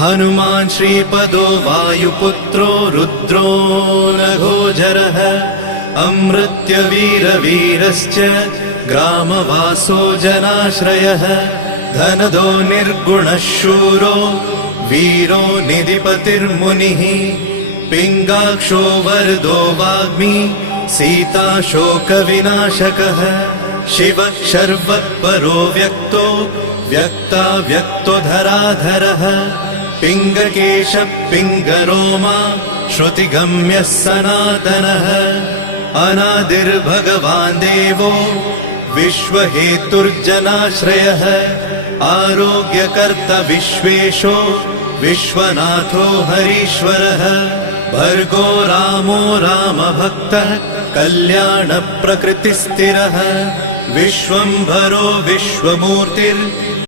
हनुमान् श्रीपदो वायुपुत्रो रुद्रो नघोजरः अमृत्यवीरवीरश्च ग्रामवासो जनाश्रयः धनदो निर्गुणः शूरो वीरो निधिपतिर्मुनिः पिङ्गाक्षो वरदो वाग्मी सीताशोकविनाशकः शिवः शर्वत्परो व्यक्तो व्यक्तो धराधरः पिङ्गकेशः पिङ्गरोमा श्रुतिगम्यः सनातनः अनादिर्भगवान् देवो विश्वहेतुर्जनाश्रयः आरोग्यकर्ता विश्वेशो विश्वनाथो हरीश्वरः भर्गो रामो रामभक्तः कल्याणप्रकृतिस्थिरः विश्वम्भरो विश्वमूर्तिर्